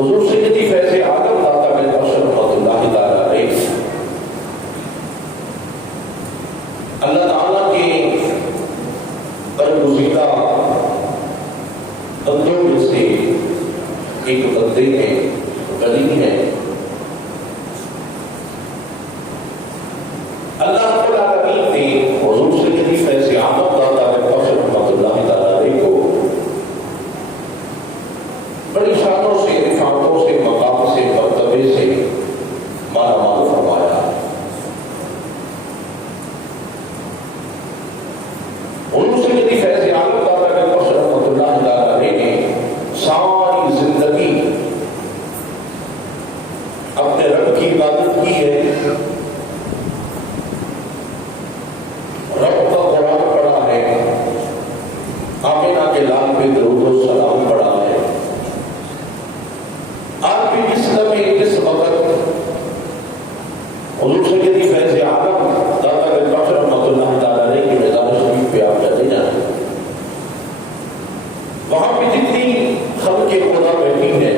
حضور سیدی فیض عالم داتا بن بشر رحمۃ اللہ تعالیٰ علیہ اللہ تعالیٰ کے برگزیدہ بندوں میں سے ایک بندے ہیں، ولی ہیں۔ اللہ رب العالمین نے حضور سیدی فیض عالم داتا بن بشر رحمۃ اللہ تعالیٰ علیہ کو بڑی شانوں سے، رفعتوں سے، مقام سے، مرتبے سے مالا مال فرمایا۔ حضور سیدی فیض عالم داتا بن بشر رحمۃ اللہ تعالیٰ علیہ نے ساری زندگی اپنے رب کی عبادت کی ہے، رب کا قرآن پڑھا ہے، آمنہ کے لال پہ درود و سلام پڑھا ہے۔ آپ بھی کس لمحے کس وقت حضور سیدی فیض عالم داتا بن بشر رحمۃ اللہ تعالیٰ علیہ کی مزار شریف پہ آپ چلے جائیں، وہاں پہ جتنی خلق خدا بیٹھی ہے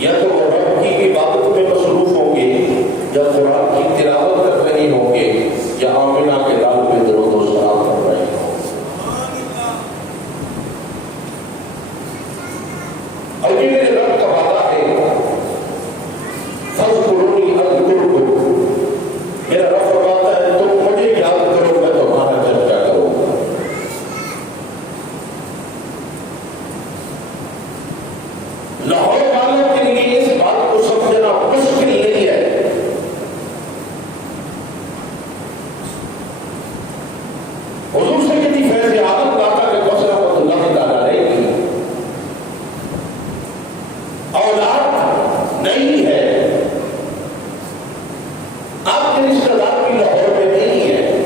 یا تو وہ رب کی عبادت میں مصروف ہوں گے، یا قرآن کی تلاوت کر رہے ہوں گے، یا آمنہ کے لال پہ درود و سلام کر رہے ہوں گے۔ اور یہ میرے رب کا وعدہ ہے، فاذکرونی اذکرکم، میرا رب فرماتا ہے تم مجھے یاد کرو میں تمہارا چرچا کروں گا۔ لاہور والوں کے لیے اس بات کو سمجھنا مشکل نہیں ہے، حضور سیدی فیض عالم داتا بن بشر رحمۃ اللہ تعالیٰ علیہ کی اولاد نہیں ہے، آپ کے رشتہ دار بھی لاہور میں نہیں ہے،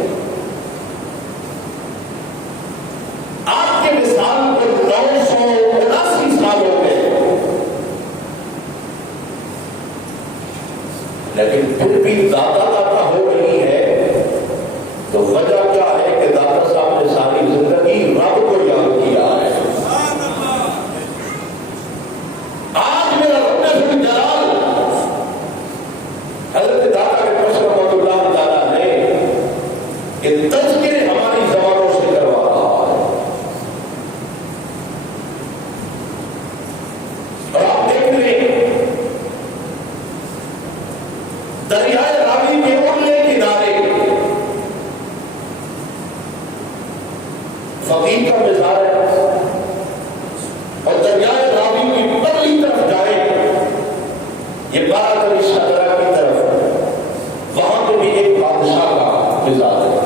آپ کے مثال کو 979 سال ہو گئے، لیکن پھر بھی دادا دادا ہو رہی ہے، تو وجہ کیا ہے کہ دادا صاحب نے ساری زندگی رب کو یاد کیا ہے۔ آج میرا رب ذوالجلال حضرت داتا بن بشر رحمۃ اللہ تعالیٰ علیہ کے تذکرے ہماری زبانوں سے کروا رہا ہے، اور آپ دیکھ رہے ہیں دریائے راوی کے ارلے کنارے فقیر کا مزار ہے، اور دریائے راوی کی پرلی طرف جائے یہ بارہ گلی شجرہ کی طرف، وہاں پہ بھی ایک بادشاہ کا مزار ہے۔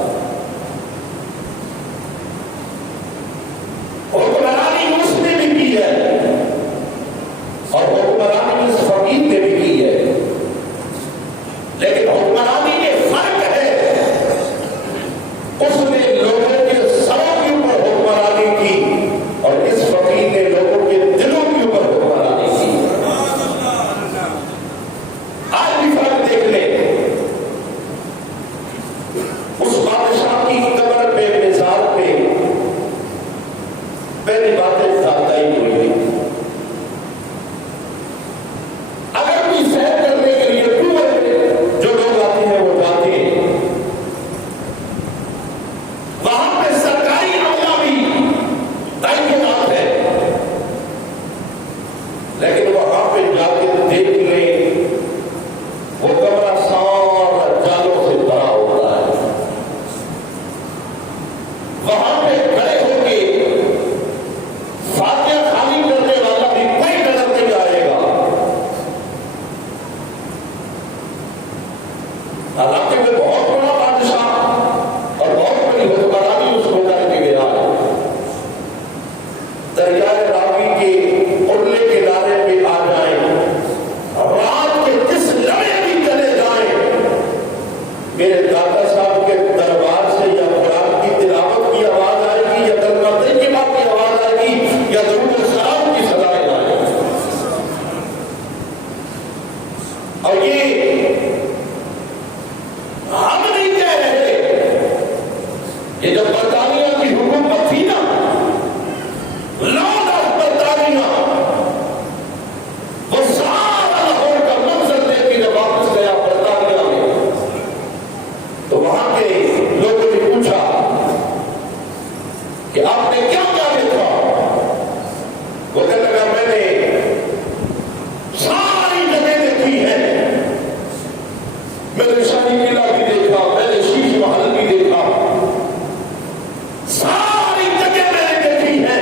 حکمرانی اس نے بھی کی ہے اور حکمرانی اس فقیر نے بھی کی ہے، لیکن حکمرانی میں فرق ہے، اس نے لوگوں کے سروں کے اوپر حکمرانی کی اور اس فقیر نے لوگوں کے دلوں کے اوپر حکمرانی کی۔ آج بھی فرق دیکھ لیں، اس بادشاہ کی قبر پہ، مزار پہ پہلی باتیں ذاتائی ہوئی تھی، اگر بھی سیر کرنے کے لیے جو لوگ آتے ہیں وہ جاتے ہیں، وہاں پہ سرکاری عملہ بھی تعینات ہے، لیکن وہاں پہ جا کے دیکھ لیں وہ کمرہ سارا جالوں سے بھرا ہوتا ہے، وہاں پہ کھڑے ہو کے فاتحہ خالی کرنے والا بھی کوئی نظر نہیں آئے گا، حالانکہ وہ بہت بڑا بادشاہ اور بہت بڑی حکمرانی اس کو کر کے گیا ہے۔ دریائے راوی کے ارلے کنارے پہ آ جائیں، رات کے جس لمحے بھی چلے جائیں، میرے دادا صاحب کے دربار سے یا قرآن کی تلاوت کی آواز آئے گی، یا کلمہ طیبہ کی آواز آئے گی، یا درود و سلام کی صدائیں آئیں گی۔ اور یہ ہم نہیں کہہ رہے، یہ جو برطانیہ کی حکومت تھی نا، 9 برطانیہ نے کیا کیا دیکھا؟ وہ کہنے لگا میں نے ساری جگہ دیکھی ہے، میں نے شاہی قلعہ بھی دیکھا، میں نے شیش محل بھی دیکھا، ساری جگہ میں نے دیکھی ہے،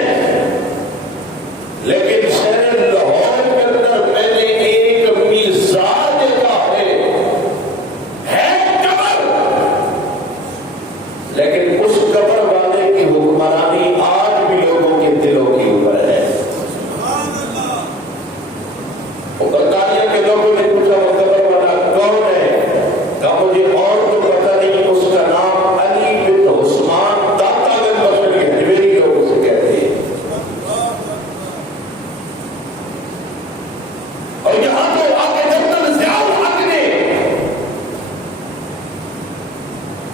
لیکن شہر لاہور کے اندر میں نے ایک میزار دیکھا ہے قبر، لیکن اس قبر والے کی حکمرانی آج بھی لوگوں کے دلوں کے اوپر ہے۔ برطانیہ کے لوگوں نے پوچھا وہ قبر والا کون ہے؟ کہا مجھے اور تو پتہ نہیں، اس کا نام علی بن عثمان داتا گنج بخش کے جویری لوگ اسے کہتے ہیں۔ اور یہاں تو آ کے جنرل ضیاء الحق نے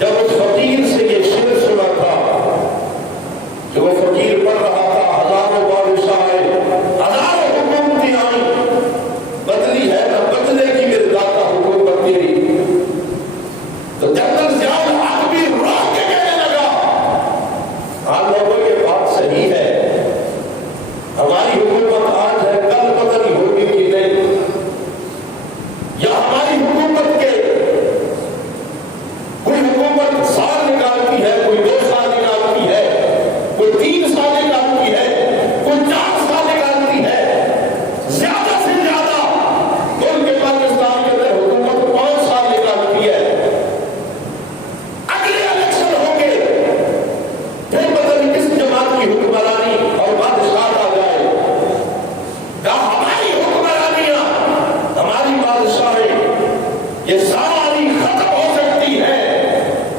جب اس فقیر سے یہ شعر سنا تھا جو وہ فقیر پڑھ رہا تھا، ہزاروں بادشاہ آئے، ہزاروں حکومتیں آئیں، بدلی ہے نہ بدلے کی میرے داتا حکومت تیری، تو جنرل ضیاء الحق بھی رو کے کہنے لگا ہاں لوگوں یہ بات صحیح ہے، ہماری حکومت آج ہے، کل پتہ نہیں ہوگی کہ نہیں، یا ہماری حکومت کے کوئی حکومت سال نکالتی ہے، کوئی 2 سال نکالتی ہے، کوئی 3 سال نکالتی ہے، کوئی 4 سال نکالتی ہے، زیادہ سے زیادہ ملک پاکستان کے اندر حکومت 5 سال نکالتی ہے۔ اگلے الیکشن ہوں گے پھر پتہ نہیں کس جماعت کی حکمرانی اور بادشاہ آ جائے، کہا ہماری حکمرانیاں، ہماری بادشاہیں یہ ساری ختم ہو سکتی ہے،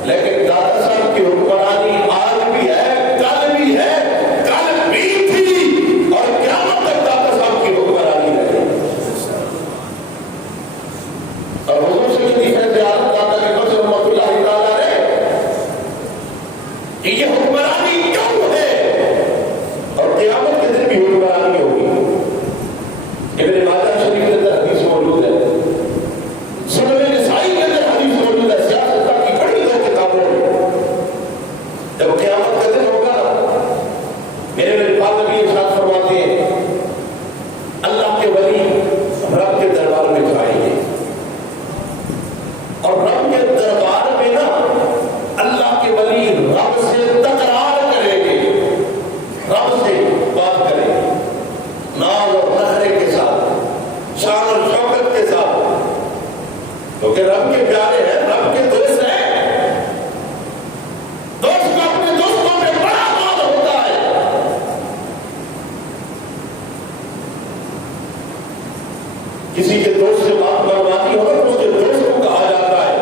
لیکن دادا صاحب کی حکمرانی آج بھی ہے، کل بھی ہے، کل بھی تھی، اور قیامت تک دادا صاحب کی حکمرانی رہے۔ اور حضور سے بھی ہے زیارت دادا کے قدس رحمۃ اللہ تعالیٰ نے کہ یہ حکمرانی کیوں ہے، اور قیامت کے دن بھی حکمرانی ہوگی۔ ابن ماجہ شریف کے اندر حدیث موجود ہے، سنن نسائی کے اندر حدیث موجود ہے، سیاست کی بڑی 2 کتابوں میں۔ جب قیامت کا دن ہوگا میرے پاک نبی ارشاد فرماتے ہیں اللہ کے ولی رب کے دربار میں جائیں گے، اور رب کے دربار میں نا اللہ کے ولی رب سے تکرار کریں گے، رب سے بات کریں گے، ناز اور نخرے کے ساتھ، شان اور شوکت کے ساتھ، کیونکہ رب کے پیارے ہیں، رب کے دوست ہیں، دوست کو اپنے دوستوں پہ بڑا مال ہوتا ہے۔ کسی کے دوست سے بات منوانی ہو تو اس کے دوست کو کہا جاتا ہے،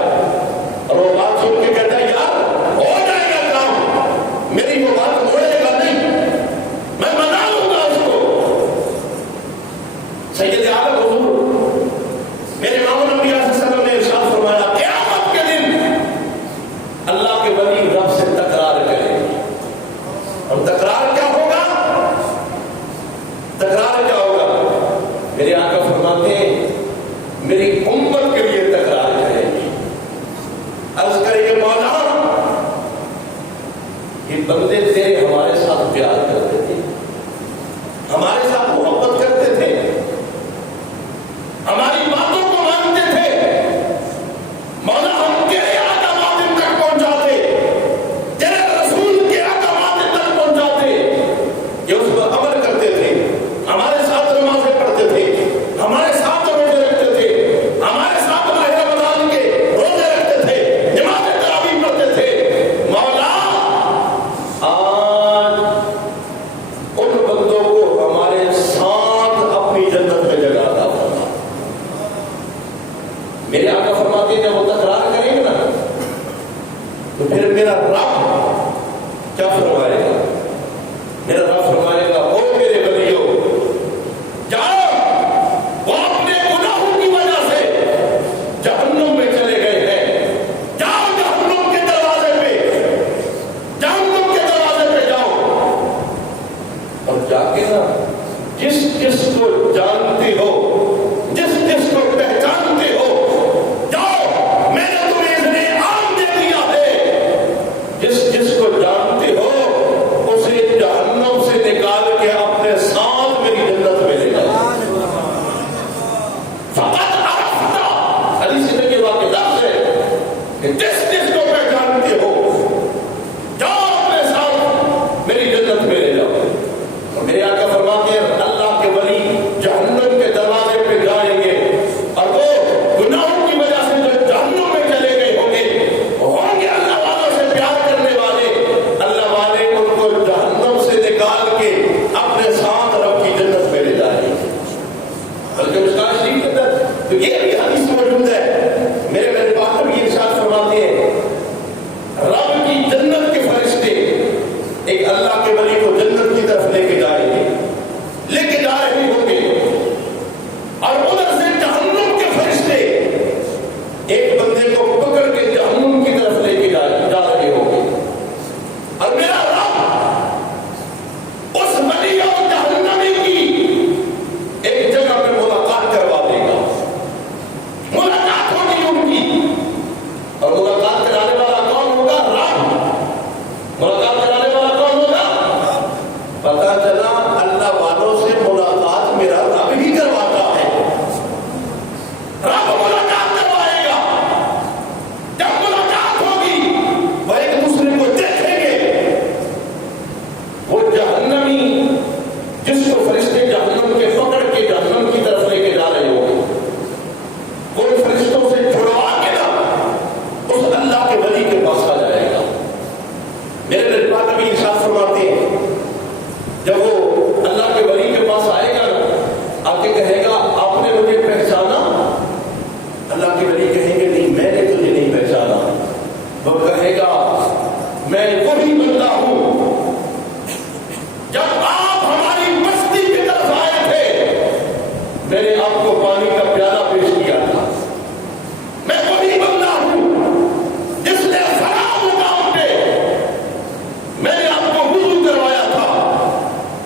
اور وہ بات سن کے کہتا ہے یار ہو جائے گا کام، میری وہ بات موڑے گا نہیں، میں منا لوں گا اس کو۔ سید عالم حضور میرے امام الانبیاء صلی اللہ علیہ وسلم نے ارشاد فرمایا قیامت کے دن اللہ کے ولی رب سے تکرار کریں گے، اور تکرار کیا ہوگا؟ تکرار کیا ہوگا؟ میرے آقا فرماتے ہیں میری امت کے لیے تکرار کریں گے، عرض کریں گے مولا یہ بندے تیرے ہمارے ساتھ پیار کرتے تھے، ہمارے ساتھ محبت کرتے تھے، ہماری باتوں کو مانتے تھے، مولا ہم تیرے احکامات تک پہنچاتے، تیرے رسول کے احکامات تک پہنچاتے، یہ اس پر عمل کرتے تھے، ہمارے ساتھ نمازیں پڑھتے تھے، ہمارے ساتھ روزے رکھتے تھے، ہمارے ساتھ ماہ رمضان کے روزے رکھتے تھے، نماز تراویح پڑھتے تھے، مولا آج ان بندوں کو ہمارے ساتھ اپنی جنت میں جگہ عطا فرما۔ میرے آقا فرماتے ہیں جب وہ تکرار کریں گے نا تو پھر میرا رب کیا فرمائے گا؟ میرا رب فرمائے گا او میرے ولیو جاؤ، وہ اپنے گناہوں کی وجہ سے جہنم میں چلے گئے ہیں، جاؤ جہنم کے دروازے پہ، جہنم کے دروازے پہ جاؤ، اور جا کے نا جس جس کو جانتے ہو، جس جس کو پہچانتے ہو، جاؤ میں نے تمہیں اتنے عام دے دیا ہے، جس جس کو جانتے ہو اسے پتا چلا اللہ والوں سے ملاقات میرا رب ہی کرواتا ہے. رب ملاقات کروائے گا. جب ملاقات ہوگی وہ ایک دوسرے کو دیکھیں گے. وہ جہنمی جس کو فرشتے جہنم کے پکڑ کے جہنم کی طرف لے کے جا رہے ہوں گے، کوئی فرشتوں سے چھڑوا کے نا اس اللہ کے ولی کے پاس آ جائے گا. میرے نبی نبی ارشاد فرماتے ہیں جب وہ اللہ کے ولی کے پاس آئے گا نا، آ کے کہے گا آپ نے مجھے پہچانا؟ اللہ کے ولی کہیں گے نہیں، میں نے تجھے نہیں پہچانا. وہ کہے گا میں وہی بندہ ہوں جب آپ ہماری بستی کی طرف آئے تھے میں نے آپ کو پانی کا پیالہ پیش کیا تھا. میں وہی بندہ ہوں جس نے خراب مقام پہ میں نے آپ کو وضو کروایا تھا.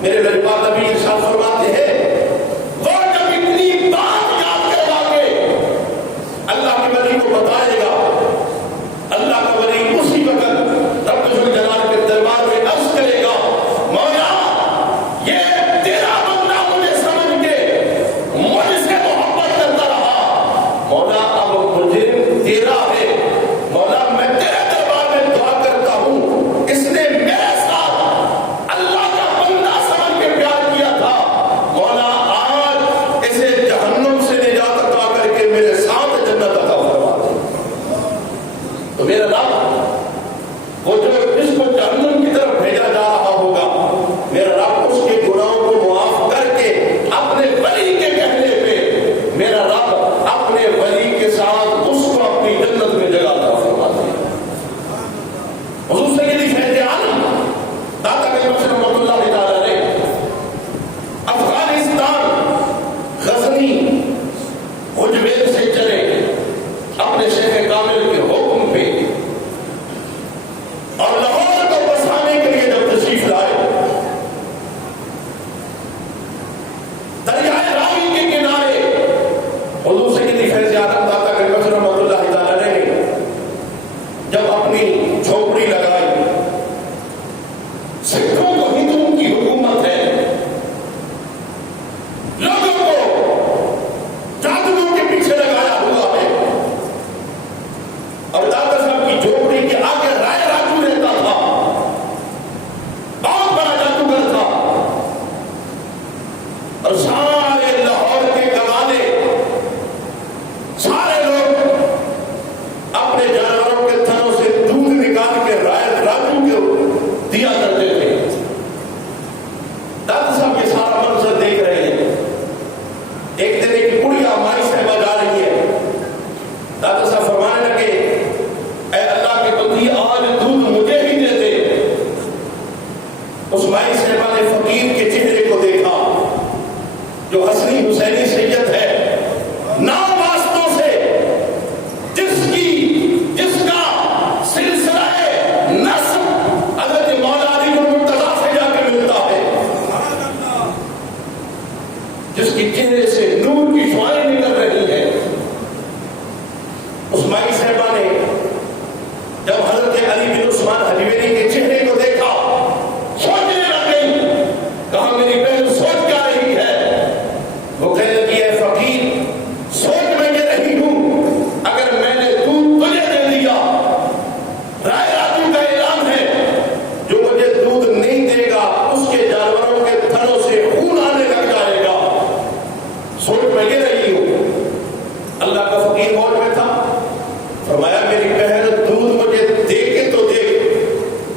میرے پاک نبی ارشاد فرماتے ہیں وہ جب اتنی بات یاد کروا کے اللہ کے ولی کو بتائے گا، اللہ کا ولی اسی وقت رب ذوالجلال کے دربار میں عرض کرے گا مولا یہ تیرا بندہ مجھے سمجھ کے مجھ سے محبت کرتا رہا، مولا اب مجرم تیرا ہے، مولا میں تیرے دربار میں دعا کرتا ہوں اس نے میرے ساتھ اللہ کا بندہ سمجھ کے پیار کیا تھا، مولا آج اسے جہنم سے نجات عطا کر کے میرے ساتھ جنت عطا فرما دے. تو میرا رب وہ جو اس کو جہنم کی طرف بھیجا جا رہا ہوگا، میرا رب اس کے گناہوں کو معاف کر کے اپنے ولی کے کہنے پہ میرا رب اپنے ولی کے ساتھ اس کو اپنی جنت میں جگہ عطا فرما دے. حضور سیدی فیض عالم داتا گنج رحمۃ اللہ تعالی علیہ افغانستان غزنی حجویر سے چلے اپنے شیخ کامل کے حکم پہ اور لاہور کو بسانے کے لیے جب تشریف لائے، دریائے راوی کے کنارے حضور سیدی فیض عالم داتا گنج رحمۃ اللہ تعالی علیہ نے جب اپنی جھوپڑی لگائی. سکھوں کو ہندوؤں کی حکومت ہے، لوگوں کو جادوؤں کے پیچھے لگایا ہوا ہے، اور داتا صاحب کی جھوپڑی کے آگے رائے راجو رہتا تھا، بہت بڑا جادوگر تھا، اور سارے لاہور کے گوالے سارے لوگ اپنے جانوروں کے تھنوں سے دودھ نکال کے رائے راجو کو دیا کرتے تھے. داتا صاحب یہ سارا منظر دیکھ رہے ہیں. ایک دن ایک بڑھیا مائی صاحبہ جا رہی ہے. داتا صاحب فرمانے لگے اے اللہ کے بندی آج دودھ مجھے ہی دے دے. اس مائی صاحبہ نے فقیر کے چہرے کو دیکھا جو حسنی حسینی سید ہے، نام واسطوں سے جس کا سلسلہ نسب حضرت مولا علی المرتضیٰ سے جا کے ملتا ہے، جس کے چہرے سے نور کی شعائیں نکل رہی ہیں. اس مائی صاحبہ نے جب حضرت علی بن عثمان حجویری کے چہرے کو دیکھا سوچنے لگ گئی، کہا میری بہن سوچ کیا رہی ہے؟ وہ کہنے لگی ہے فقیر سوچ میں یہ رہی ہوں اگر میں نے دودھ تجھے دے دیا، رائے راجو کا اعلان ہے جو مجھے دودھ نہیں دے گا اس کے جانوروں کے تھنوں سے خون آنے لگ جائے گا. سوچ میں یہ رہی ہوں. اللہ کا فقیر موج میں تھا، فرمایا میری بہن دودھ مجھے دے کے تو دے،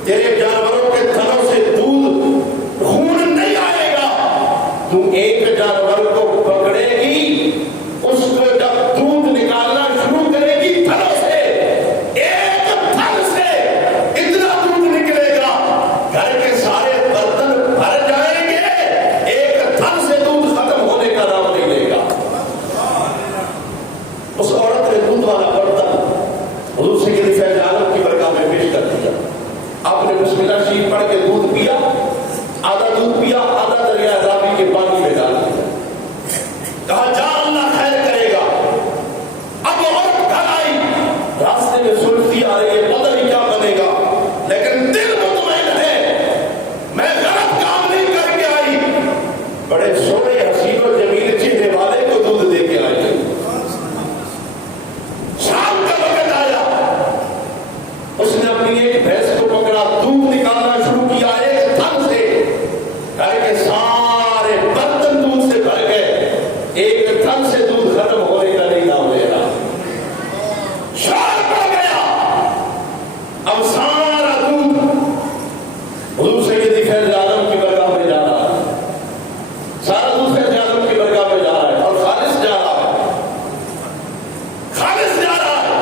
تیرے جانوروں کے تھنوں سے دودھ خون نہیں آئے گا. تم ایک جانور کو پکڑے گی، اس کو جب دودھ نکالنا شروع کرے گی تھنوں سے، ایک تھن سے اتنا دودھ نکلے گا گھر کے سارے برتن بھر جائیں گے، ایک تھن سے دودھ ختم ہونے کا نام نہیں لے گا. اس عورت نے دودھ والا برتن حضور سیدی فیض عالم کی برکات میں پیش کر دیا. آپ نے بسم اللہ شریف پڑھ کے دودھ پیا، آدھا دودھ پیا، آدھا دریائے راوی کے پانی میں ڈال دیا. کہا جا اللہ خیر کرے گا. اب عورت گھر آئی، راستے میں سلطی آ رہی ہے، پتہ نہیں کیا بنے گا، لیکن دل مطمئن ہے میں غلط کام نہیں کہ سارے برتن دودھ سے بھر گئے، ایک تھن سے دودھ ختم ہونے کا نہیں نام لے رہا، شور پڑ گیا، اب سارا دودھ حضور سیدی فیض عالم کی برگاہ میں جا رہا ہے، سارا دودھ فیض عالم کی برگاہ میں جا رہا ہے، اور خالص جا رہا ہے، خالص جا رہا ہے۔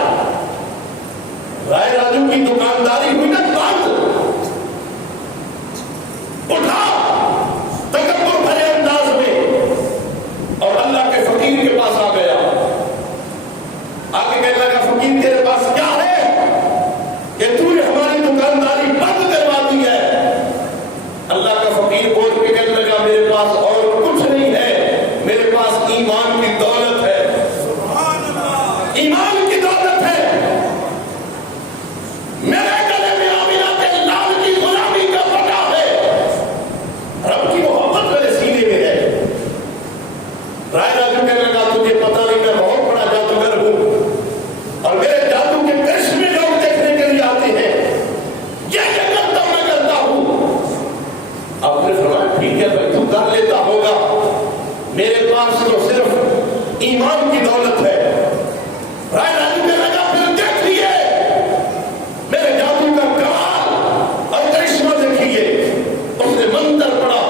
رائے راجو کی دکانداری ہوئی نا بند، اٹھا تکبر بھرے انداز میں، اور اللہ کے فقیر کے پاس آ گیا، آگے کہنے لگا فقیر تیرے پاس کیا ہے کہ تو نے ہماری دکانداری بند کروا دی ہے؟ اللہ کا فقیر بول کے کہنے لگا میرے پاس اور کچھ نہیں ہے، میرے پاس ایمان کی دولت ہے، ایمان کی دولت ہے، میرے گلے میں آمینہ کے لال کی غلامی کا پٹا ہے، رب کی محبت میرے سینے میں ہے۔ رائے راجو کہنے لگا تجھے پتہ نہیں میں بہت بڑا جادوگر ہوں، اور میرے جادو کے کرشمے لوگ دیکھنے کے لیے آتے ہیں، یہ کرتا ہوں میں کرتا ہوں۔ آپ نے فرمایا ٹھیک ہے بھائی تو کر لیتا ہوگا، میرے پاس تو صرف ایمان کی دولت ہے۔ رائے راجو کہنے لگا پھر دیکھ لیے میرے جادو کا کمال اور کرشمہ دیکھیے۔ اس نے منتر پڑھا،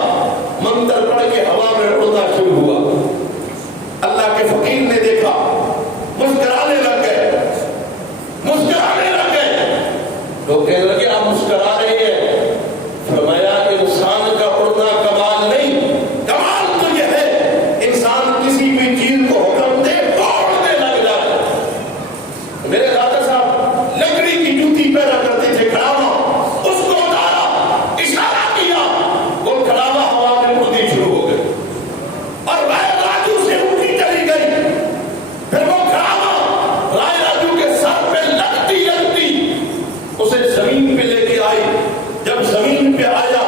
منتر پڑھ کے ہوا میں اڑنا شروع ہوا۔ اللہ کے فقیر نے دیکھا، مسکرانے لگ گئے، مسکرانے لگ گئے۔ لوگ کہنے لگے آپ مسکرا رہے ہیں، فرمایا انسان کا اڑنا کمال نہیں، کمال تو یہ ہے انسان کسی بھی چیز کو حکم دے توڑنے لگ جائے۔ میرے دادا صاحب لکڑی کی جوتی پیدا کرتے تھے، کھڑاوا، اس کو اتارا، اشارہ کیا، وہ کھڑاوا ہوا میں اڑنی شروع ہو گئی، اور رائے راجو سے اٹھی چلی گئی۔ پھر وہ کھڑاوا رائے راجو کے سر پہ لگتی لگتی اسے زمین پہ لے کے آئی۔ جب زمین پہ آیا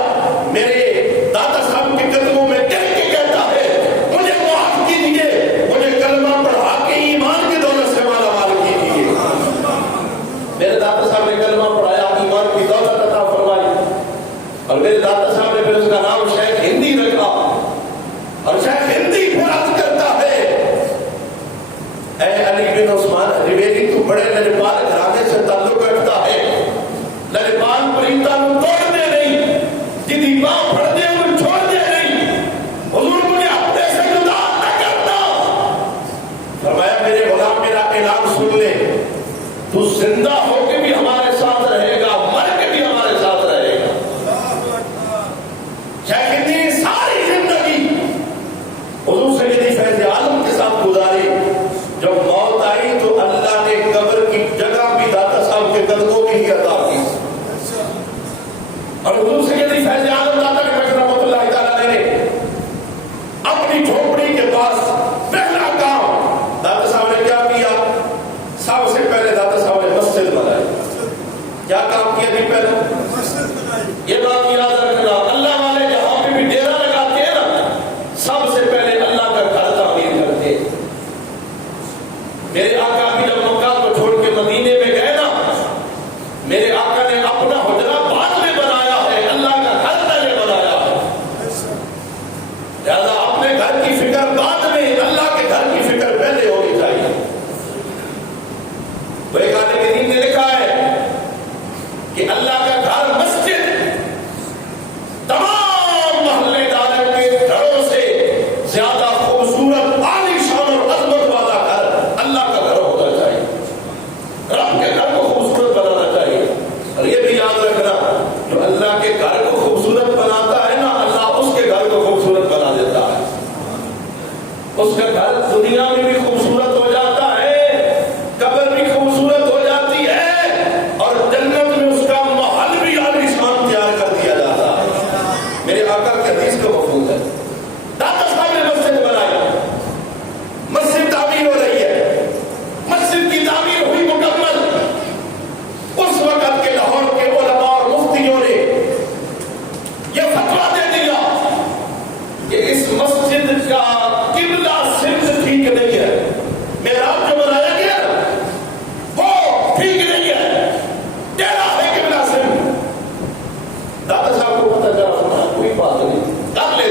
میرے دادا صاحب کے قدموں میں گر کے کہتا ہے مجھے معاف کیجیے، مجھے کلمہ پڑھا کے ایمان کی دولت سے مالا مال کیجیے۔ میرے دادا صاحب نے کلمہ پڑھایا، ایمان کی دولت عطا فرمائی، اور میرے دادا صاحب نے پھر اس کا نام شیخ ہندی رکھا، اور شیخ ہندی پھر عرض کرتا ہے اے علی بن عثمان ریویری تو بڑے لجپال گھرانے سے تعلق رکھتا ہے، لجپال پرندہ نو توڑ دے نہیں، جدی باں پھڑ دے انہوں چھوڑ دے نہیں، حضور مجھے اپنے سے جدا نہ کرنا۔ فرمایا میرے غلام میرا اعلان سن لے، تو زندہ ہو کے بھی ہمارے ساتھ رہے گا، مر کے بھی ہمارے ساتھ رہے گا۔ شیخ ہندی ساری زندگی حضور سیدی فیض عالم کے ساتھ گزاری، جب موت آئی تو اللہ نے قبر کی جگہ بھی دادا صاحب کے قدموں میں ہی عطا کی، اور حضور سیدی فیض عالم دادا کے بخش رحمۃ اللہ تعالیٰ نے اپنی جھوپڑی کے پاس پہلا کام دادا صاحب نے کیا کیا؟ سب سے پہلے دادا صاحب نے مسجد بنائی۔ کیا کام کیا جی؟ پہلے یہ بات یاد رکھنا، اللہ والے جہاں پہ بھی ڈیرا لگاتے ہیں نا، سب سے پہلے اللہ کا گھر تعمیر کرتے ہیں۔ میرے آقا بھی جب مکہ کو چھوڑ کے مدینے میں گئے نا، میرے آقا نے اپنا حجرہ بعد میں بنایا ہے، اللہ کا گھر پہلے بنایا ہے۔ لہذا اپنے گھر کی فکر بعد میں، اللہ کے گھر کی فکر پہلے ہونی چاہیے۔ وہ ایک آنے کے دین نے لکھا ہے کہ اللہ کا گھر مسجد تمام محلے دار کے گھروں سے زیادہ خوبصورت، عالی شان اور عظمت والا گھر اللہ کا گھر ہونا چاہیے، رب کے گھر کو خوبصورت بنانا چاہیے۔ اور یہ بھی یاد رکھنا، جو اللہ کے گھر کو خوبصورت بناتا ہے نا، اللہ اس کے گھر کو خوبصورت بنا دیتا ہے، اس کا گھر دنیا میں بھی خوبصورت ہو جاتا ہے، قبر بھی خوبصورت ہو جاتی ہے، اور جنت میں اس کا محل بھی عالی شان تیار کر دیا جاتا ہے۔ میرے آقا کے حدیث کا مفہوم ہے، دادا صاحب نے مسجد بنائی، مسجد تعمیر ہو رہی ہے، مسجد کی تعمیر ہوئی مکمل۔ اس وقت کے لاہور کے علماء اور مفتیوں نے یہ فتویٰ دے دیا کہ اس مسجد کا قبلہ سمت ٹھیک نہیں ہے، محراب جو بنایا گیا وہ ٹھیک نہیں ہے، ٹیڑھا ہے قبلہ سمت۔ دادا صاحب کو پتہ چلا، کوئی بات نہیں، کر لے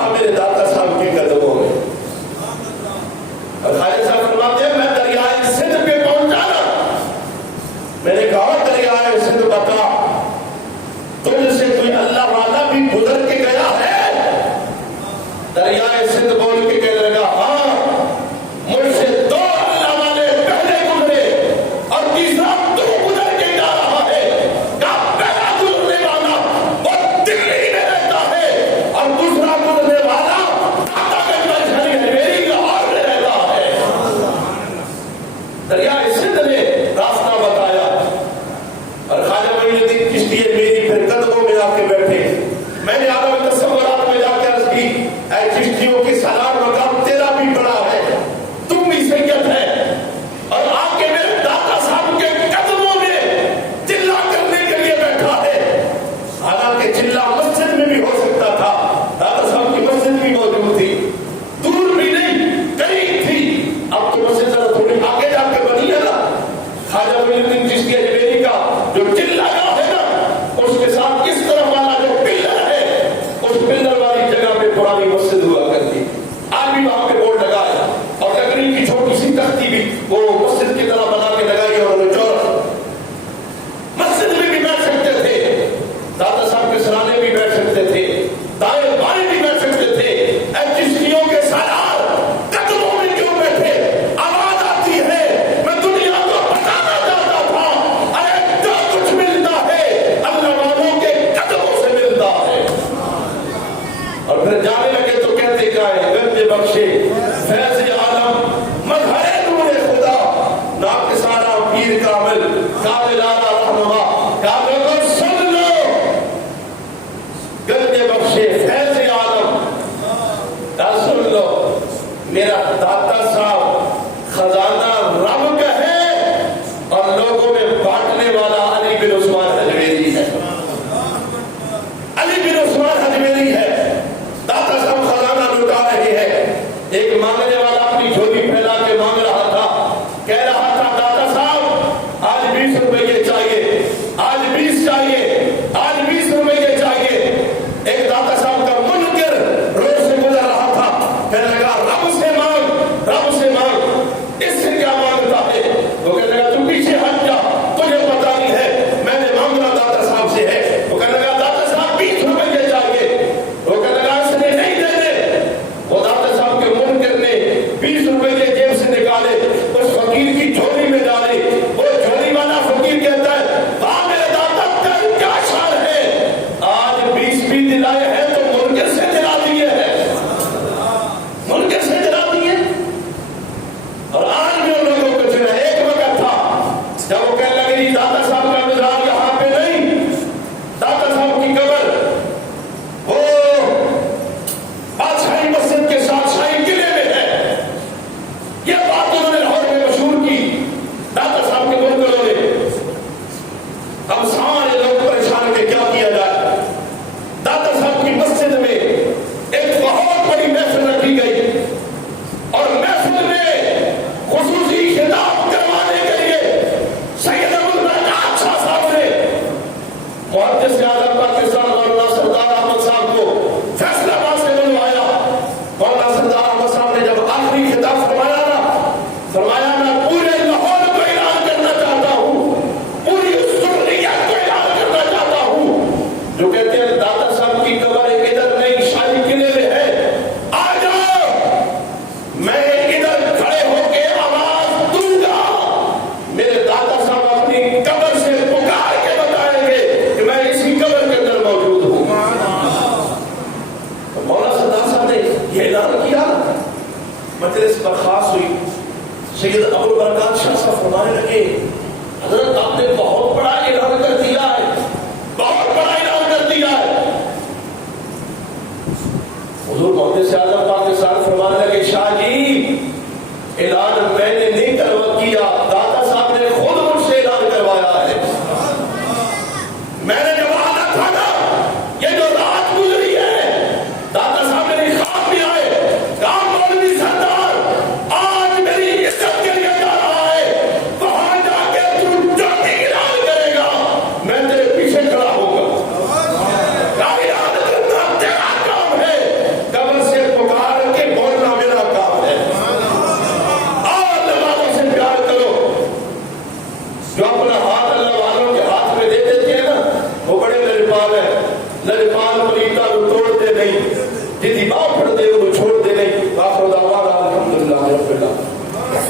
تھا میرے داتا صاحب کے قدموں میں. اور خواجہ صاحب فرماتے ہیں میں دریائے سندھ پہ پہنچا نا, میں نے کہا دریائے سندھ بتا تجھ سے کوئی اللہ والا بھی گزر کے گیا ہے؟ دریائے سندھ بول کے کہنے لگا ہاں مجھ سے دو اللہ والے پہلے گزرے اور تیسرا تو گزر کے جا رہا ہے. کہا پہلا گزرنے والا وہ دلی میں رہتا ہے اور دوسرا گزرنے والا داتا گنج میں جھری حویلی لاہور میں رہتا ہے. دریائے سندھ نے راستہ بتایا اور خواجہ معین الدین چشتی میری پھر قدموں میں آ کے بیٹھے. میں نے عالم تصورات میں جا کے عرض کی اے چشتیوں کی سلام مقام تیرا بھی بڑا ہے, تم بھی سید ہے, اور آ کے میرے داتا صاحب کے قدموں میں چلا کرنے کے لیے بیٹھا ہے. حالانکہ چلا مسجد میں بھی ہو سکتا تھا, داتا صاحب کی مسجد بھی موجود تھی, دور بھی نہیں قریب تھی. اب تو مسجد ذرا تھوڑی آگے جا کے بنی ہے نا. خواجہ معین الدین چشتی حویلی کا جو چلا ہے نا اس کے ساتھ اس طرف والا جو پلر ہے اس پلر والی جگہ پہ پرانی مسجد ہوا کرتی. آج بھی وہاں پہ بورڈ لگا ہے اور لکڑی کی چھوٹی سی تختی بھی وہ مسجد کی طرح بنا کے لگائی اور مسجد میں بھی بیٹھ سکتے تھے, داتا صاحب کے سرانے بھی بیٹھ سکتے تھے, دائیں بائیں بھی بیٹھ سکتے تھے. اے چشتیوں کے سالار قدموں میں کیوں بیٹھے؟ آواز آتی ہے میں دنیا کو بتانا چاہتا تھا ارے جو کچھ ملتا ہے اللہ والوں کے قدموں سے ملتا ہے. اور پھر جانے لگے تو کہتے کیا ہے گنج بخشے فیض عالم مظہر نور خدا ناقصانہ پیر کامل کاملانہ رہنما. کامل کو سن لو گنج بخشے فیض عالم سن لو میرا داتا صاحب خزانہ رب کا ہے اور لوگوں میں بانٹنے والا علی بن عثمان حجویری ہے. علی بن عثمان حجویری ہے. داتا صاحب خزانہ لٹا رہے ہیں. ایک مانگنے والا اپنی جھولی پھیلا کے مانگ رہا تھا, کہہ رہا تھا داتا صاحب آج 20 روپے چاہیے, آج 20 چاہیے, آج 20 روپے چاہیے. ایک داتا صاحب کا منکر روز سے گزر رہا تھا, کہنے لگا رب سے مانگ, رب سے مانگ. اس سے کیا مانگتا ہے؟ وہ کہنے لگا تو پیچھے ہٹ جا, تجھے پتا نہیں ہے میں نے مانگنا داتا صاحب سے ہے. وہ کہنے لگا داتا صاحب 20 روپے چاہیے. وہ کہنے لگا اس نے نہیں دینے. وہ داتا صاحب کے منکر نے 20 روپے جیب سے نکالے, اس فقیر کی جھولی میں ڈالے. وہ جھولی والا فقیر کہتا ہے واہ میرے داتا تیری کیا شان ہے, آج 20 بھی دلائے ہیں تو منکر سے دلا دیے ہیں, منکر سے دلا دیے. اور آج بھی ان لوگوں کو چنا. ایک وقت تھا جب وہ کہنے لگے جی داتا صاحب کا مزار یہاں پہ نہیں, داتا صاحب کی قبر وہ بادشاہی مسجد کے ساتھ شاہی قلعے میں ہے. یہ بات انہوں نے لاہور میں مشہور کی داتا صاحب کے منکروں نے. اب سارے لوگ پریشان کہ کیا کیا جائے. داتا صاحب کی مسجد میں ایک بہت بڑی محفل رکھی گئی اور محفل میں خصوصی خطاب کروانے کے لیے سید ابوالبرکات شاہ صاحب نے محدث اعظم پاکستان مولانا سردار احمد صاحب کو فیصلہ آباد سے بلوایا. مولانا سردار احمد صاحب نے جب آخری خطاب فرمایا میں پورے لاہور کو اعلان کرنا چاہتا ہوں, پوری سنیت کو اعلان کرنا چاہتا ہوں جو کہتے ہیں داتا صاحب کی قبر ادھر نہیں شاہی قلعے میں ہے, آ جاؤ. میں ادھر کھڑے ہو کے آواز دوں گا, میرے داتا صاحب اپنی قبر سے پکار کے بتائیں گے کہ میں اسی قبر کے اندر موجود ہوں. تو مولانا سردار صاحب نے یہ اعلان کیا, مجلس برخاست ہوئی. سید ابوالبرکات شاہ صاحب فرمانے لگے حضرت آپ نے بہت بڑا اعلان کر دیا ہے, بہت بڑا اعلان کر دیا ہے. حضور محدث اعظم